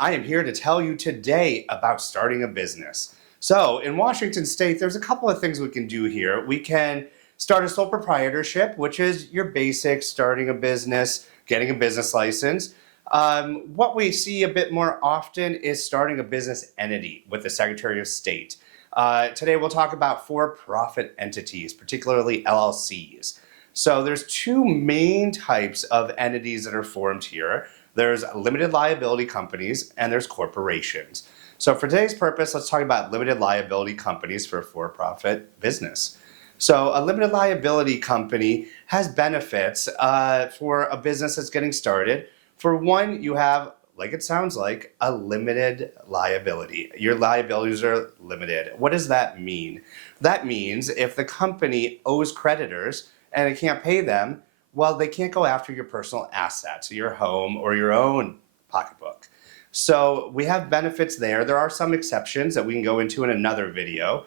I am here to tell you today about starting a business. So, in Washington State, there's a couple of things we can do here. We can start a sole proprietorship, which is your basic starting a business, getting a business license. What we see a bit more often is starting a business entity with the Secretary of State. Today, we'll talk about for-profit entities, particularly LLCs. So there's two main types of entities that are formed here. There's limited liability companies and there's corporations. So for today's purpose, let's talk about limited liability companies for a for-profit business. So a limited liability company has benefits for a business that's getting started. For one, you have, like it sounds like, a limited liability. Your liabilities are limited. What does that mean? That means if the company owes creditors and it can't pay them, well, they can't go after your personal assets, your home, or your own pocketbook. So we have benefits there. There are some exceptions that we can go into in another video.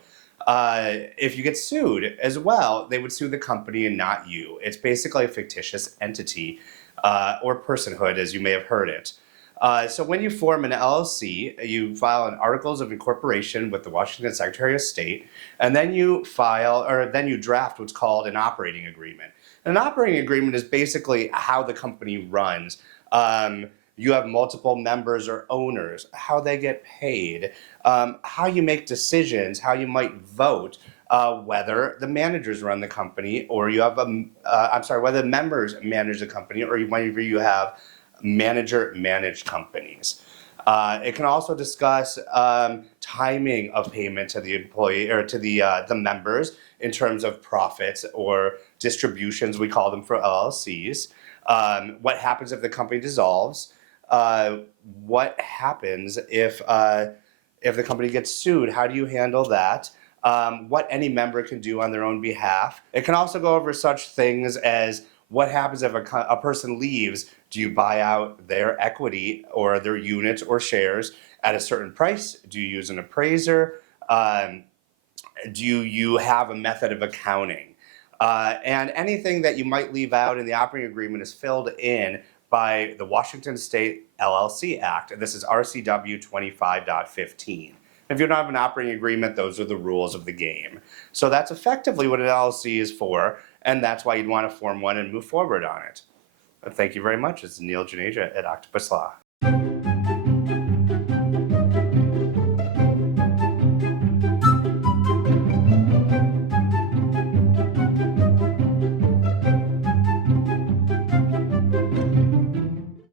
If you get sued as well, they would sue the company and not you. It's basically a fictitious entity or personhood, as you may have heard it. So when you form an LLC, you file an Articles of Incorporation with the Washington Secretary of State, and then you draft what's called an operating agreement. An operating agreement is basically how the company runs. You have multiple members or owners, how they get paid, how you make decisions, how you might vote, whether the managers run the company, or you have whether the members manage the company, or whether you have manager-managed companies. It can also discuss timing of payment to the employee or to the members in terms of profits or distributions, we call them for LLCs. What happens if the company dissolves? What happens if the company gets sued? How do you handle that? What any member can do on their own behalf. It can also go over such things as what happens if a person leaves. Do you buy out their equity or their units or shares at a certain price? Do you use an appraiser? Do you have a method of accounting? And anything that you might leave out in the operating agreement is filled in by the Washington State LLC Act. And this is RCW 25.15. If you don't have an operating agreement, those are the rules of the game. So that's effectively what an LLC is for, and that's why you'd want to form one and move forward on it. Thank you very much. It's Neil Janeja at Octopus Law.